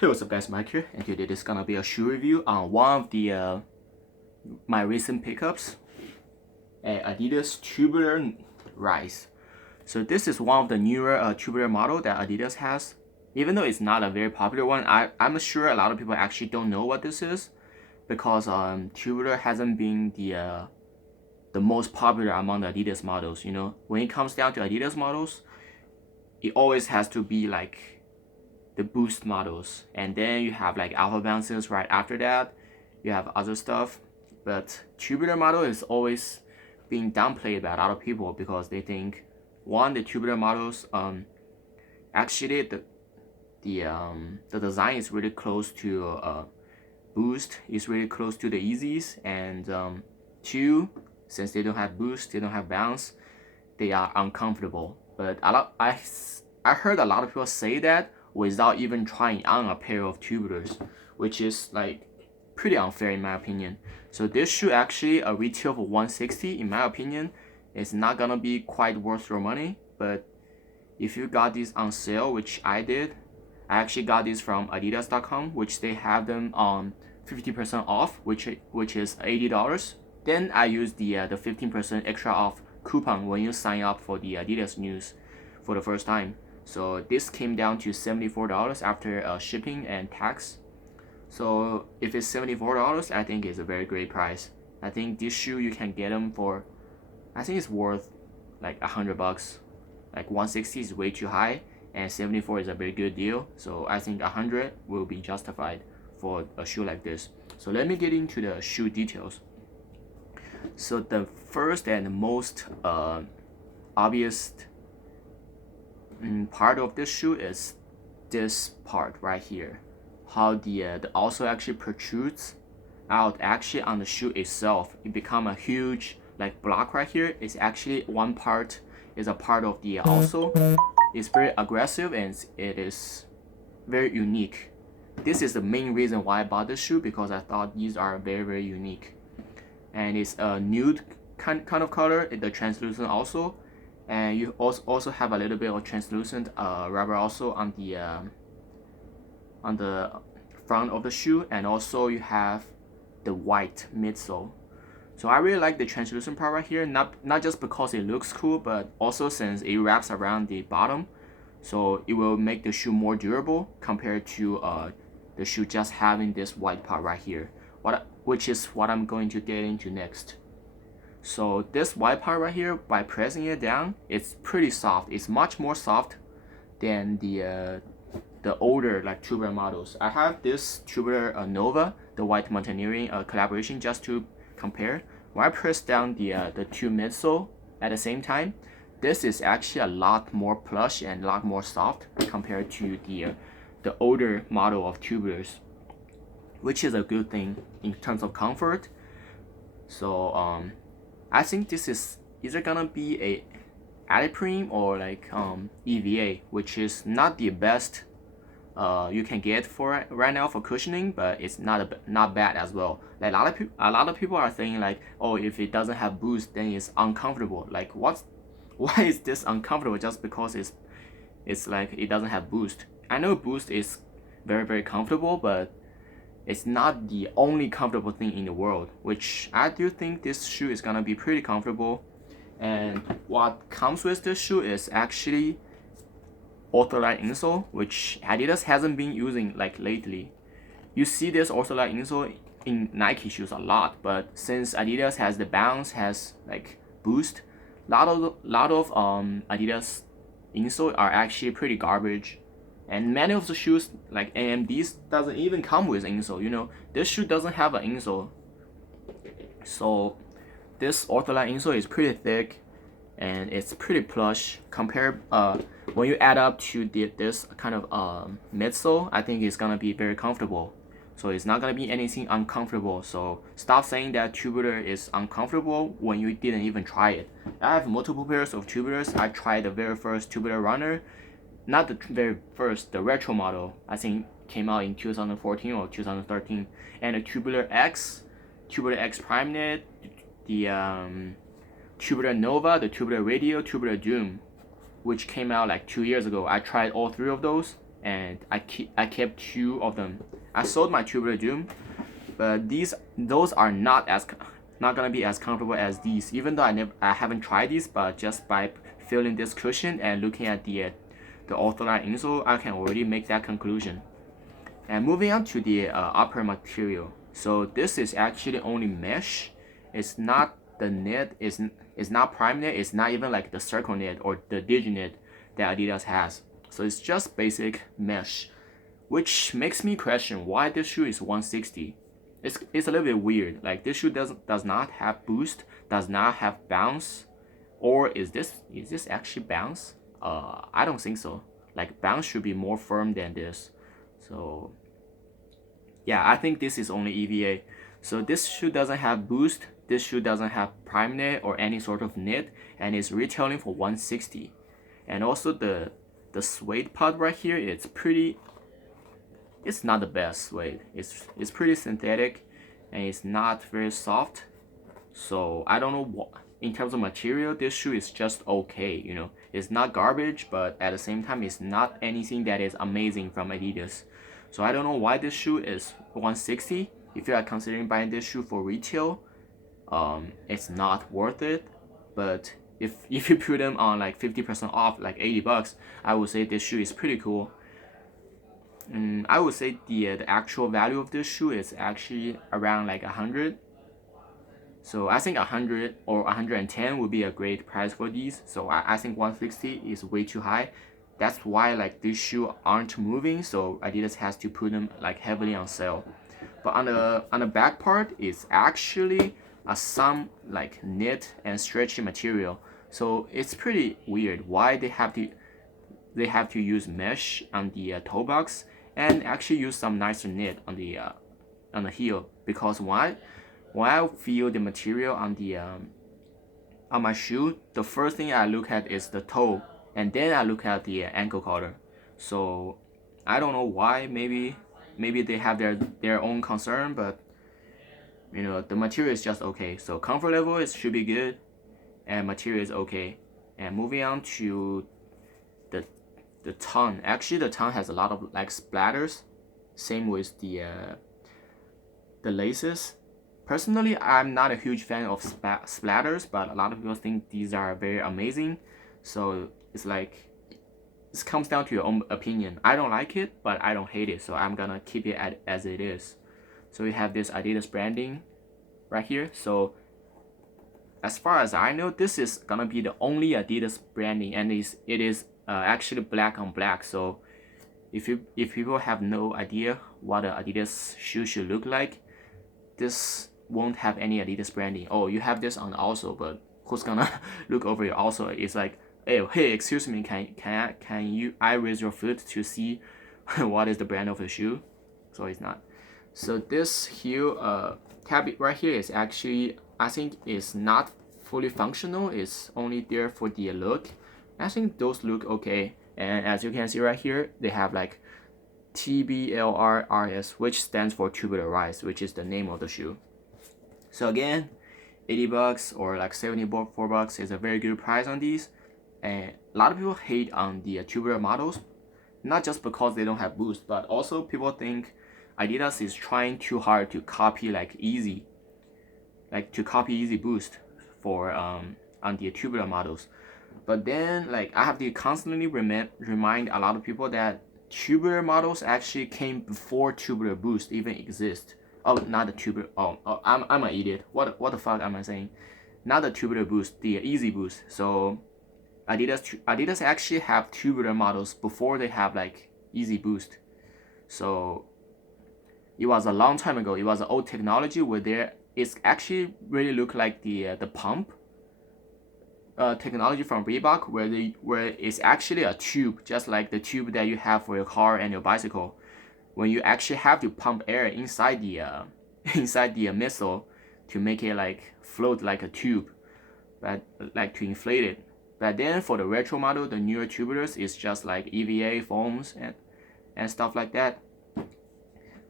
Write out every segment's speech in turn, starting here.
Hey, what's up guys, Mike here, and today is gonna be a shoe review on one of the my recent pickups, Adidas Tubular Rise. So this is one of the newer tubular model that Adidas has. Even though it's not a very popular one, I'm sure a lot of people actually don't know what this is because tubular hasn't been the most popular among the Adidas models. You know, when it comes down to Adidas models, it always has to be like the boost models, and then you have like alpha bounces right after that. You have other stuff, but tubular model is always being downplayed by a lot of people because they think one, the tubular models actually the design is really close to boost, is really close to the Yeezys, and two, since they don't have boost, they don't have bounce, they are uncomfortable. But I heard a lot of people say that without even trying on a pair of tubulars, which is like pretty unfair in my opinion. So this shoe actually a retail for 160 in my opinion is not gonna be quite worth your money. But if you got these on sale, which I did, I actually got these from Adidas.com, which they have them on 50% off, which is $80. Then I used the 15% extra off coupon when you sign up for the Adidas news for the first time. So this came down to $74 after shipping and tax. So if it's $74, I think it's a very great price. I think this shoe you can get them for, I think it's worth like $100. Like 160 is way too high, and 74 is a very good deal. So I think 100 will be justified for a shoe like this. So let me get into the shoe details. So the first and most obvious part of this shoe is this part right here, how the outsole actually protrudes out actually on the shoe itself. It become a huge like block right here. It's actually one part is a part of the outsole. It's very aggressive and it is very unique. This is the main reason why I bought this shoe, because I thought these are very unique. And it's a nude kind of color, the translucent also, and you also have a little bit of translucent rubber also on the front of the shoe, and also you have the white midsole. So I really like the translucent part right here, not just because it looks cool, but also since it wraps around the bottom, so it will make the shoe more durable compared to the shoe just having this white part right here, which is what I'm going to get into next. So this white part right here, by pressing it down, it's pretty soft. It's much more soft than the older like tubular models. I have this tubular Nova, the white mountaineering collaboration, just to compare. When I press down the two midsole at the same time, this is actually a lot more plush and a lot more soft compared to the older model of tubulars, which is a good thing in terms of comfort. So I think this is either gonna be a Adiprene or like EVA, which is not the best you can get for right now for cushioning, but it's not bad as well. Like a lot of people are saying like, oh, if it doesn't have boost, then it's uncomfortable. Like why is this uncomfortable just because it's like it doesn't have boost? I know boost is very comfortable, but it's not the only comfortable thing in the world, which I do think this shoe is gonna be pretty comfortable. And what comes with this shoe is actually ortholite insole, which Adidas hasn't been using like lately. You see this ortholite insole in Nike shoes a lot, but since Adidas has the bounce, has like boost, lot of Adidas insole are actually pretty garbage. And many of the shoes like AMD's doesn't even come with insole. You know, this shoe doesn't have an insole. So this ortholite insole is pretty thick and it's pretty plush compared when you add up to this kind of midsole. I think it's gonna be very comfortable. So it's not gonna be anything uncomfortable. So stop saying that tubular is uncomfortable when you didn't even try it. I have multiple pairs of tubulars. I tried the very first tubular runner, not the very first, the retro model, I think came out in 2014 or 2013, and the tubular X Prime Knit, the tubular Nova, the tubular Radio, tubular Doom, which came out like 2 years ago. I tried all three of those. and I kept two of them. I sold my tubular Doom, but those are not gonna be as comfortable as these. Even though I haven't tried these, but just by feeling this cushion and looking at the ortholine insole, I can already make that conclusion. And moving on to the upper material. So this is actually only mesh. It's not the knit. It's not prime knit. It's not even like the circle knit or the digi knit that Adidas has. So it's just basic mesh, which makes me question why this shoe is 160. It's a little bit weird. Like this shoe does not have boost, does not have bounce, or is this actually bounce? I don't think so. Like bounce should be more firm than this. So yeah, I think this is only EVA. So this shoe doesn't have boost, this shoe doesn't have prime knit or any sort of knit, and it's retailing for 160. And also the suede part right here, it's not the best suede. It's pretty synthetic and it's not very soft. So I don't know what, in terms of material, this shoe is just okay, you know. It's not garbage, but at the same time it's not anything that is amazing from Adidas. So I don't know why this shoe is 160. If you are considering buying this shoe for retail, it's not worth it. But if you put them on like 50% off, like 80 bucks, I would say this shoe is pretty cool. I would say the actual value of this shoe is actually around like 100. So I think 100 or 110 would be a great price for these. So I think 160 is way too high. That's why like these shoes aren't moving. So Adidas has to put them like heavily on sale. But on the back part is actually some like knit and stretchy material. So it's pretty weird why they have to use mesh on the toe box and actually use some nicer knit on the heel. Because when I feel the material on on my shoe, the first thing I look at is the toe, and then I look at the ankle collar. So I don't know why. Maybe they have their own concern, but you know the material is just okay. So comfort level should be good, and material is okay. And moving on to the tongue. Actually, the tongue has a lot of like splatters. Same with the laces. Personally, I'm not a huge fan of splatters, but a lot of people think these are very amazing. So it's like, this comes down to your own opinion. I don't like it, but I don't hate it. So I'm gonna keep it as it is. So we have this Adidas branding right here. So as far as I know, this is gonna be the only Adidas branding, and it is actually black on black. So if people have no idea what an Adidas shoe should look like, this won't have any Adidas branding. Oh, you have this on also, but who's gonna look over your also? It's like, hey, excuse me, can I raise your foot to see what is the brand of the shoe? So it's not. So this heel tab right here is actually, I think, is not fully functional. It's only there for the look. I think those look okay. And as you can see right here, they have like TBLRRS, which stands for tubular rise, which is the name of the shoe. So again, 80 bucks or like 74 bucks is a very good price on these. And a lot of people hate on the tubular models, not just because they don't have boost, but also people think Adidas is trying too hard to copy like Easy Boost for on the tubular models. But then like I have to constantly remind a lot of people that tubular models actually came before tubular boost even exist. Oh, not the tubular. I'm an idiot. What the fuck am I saying? Not the tubular boost, the Easy Boost. So Adidas actually have tubular models before they have like Easy Boost. So it was a long time ago. It was an old technology where it's actually really look like the pump technology from Reebok, where it's actually a tube, just like the tube that you have for your car and your bicycle. When you actually have to pump air inside the inside the midsole to make it like float like a tube, but like to inflate it. But then for the retro model, the newer tubulars is just like EVA foams and stuff like that.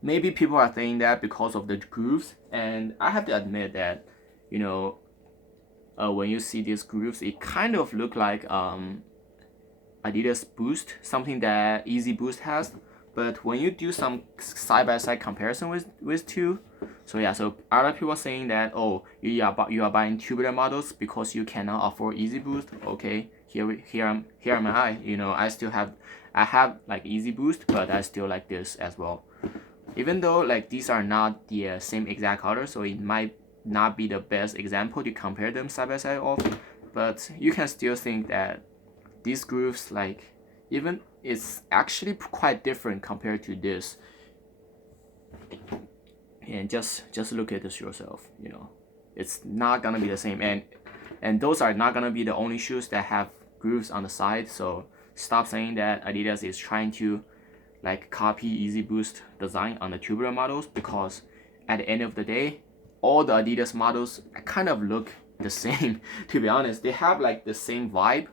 Maybe people are saying that because of the grooves, and I have to admit that, you know, when you see these grooves, it kind of look like Adidas Boost, something that Easy Boost has. But when you do some side-by-side comparison with two, so yeah, so other people are saying that, oh, you are buying tubular models because you cannot afford Easy Boost. Okay, here am I. You know, I have like Easy Boost, but I still like this as well. Even though like these are not the same exact color, so it might not be the best example to compare them side by side of, but you can still think that these grooves, like, even it's actually quite different compared to this. And just look at this yourself, you know, it's not gonna be the same. And those are not gonna be the only shoes that have grooves on the side, so stop saying that Adidas is trying to like copy Easy Boost design on the tubular models, because at the end of the day, all the Adidas models kind of look the same. To be honest, they have like the same vibe.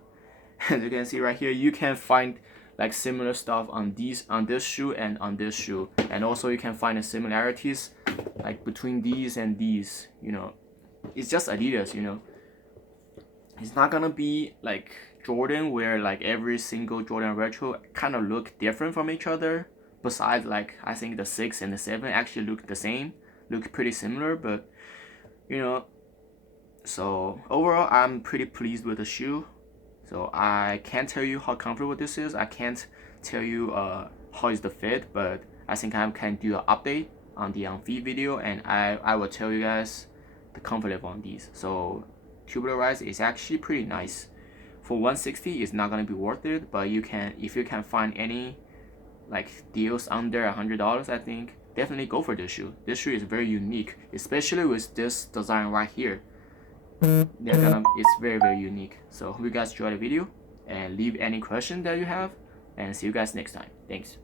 As you can see right here, you can find like similar stuff on this shoe and on this shoe, and also you can find the similarities like between these and these. You know, it's just Adidas. You know, it's not gonna be like Jordan, where like every single Jordan retro kind of look different from each other. Besides, like, I think the 6 and the 7 actually look the same, look pretty similar, but you know. So overall, I'm pretty pleased with the shoe. So I can't tell you how comfortable this is. I can't tell you how is the fit, but I think I can do an update on the feet video, and I will tell you guys the comfort level on these. So tubular rise is actually pretty nice. For 160, it's not gonna be worth it, but you can, if you can find any like deals under $100, I think definitely go for this shoe. This shoe is very unique, especially with this design right here. It's very unique. So hope you guys enjoyed the video, and leave any question that you have, and see you guys next time. Thanks.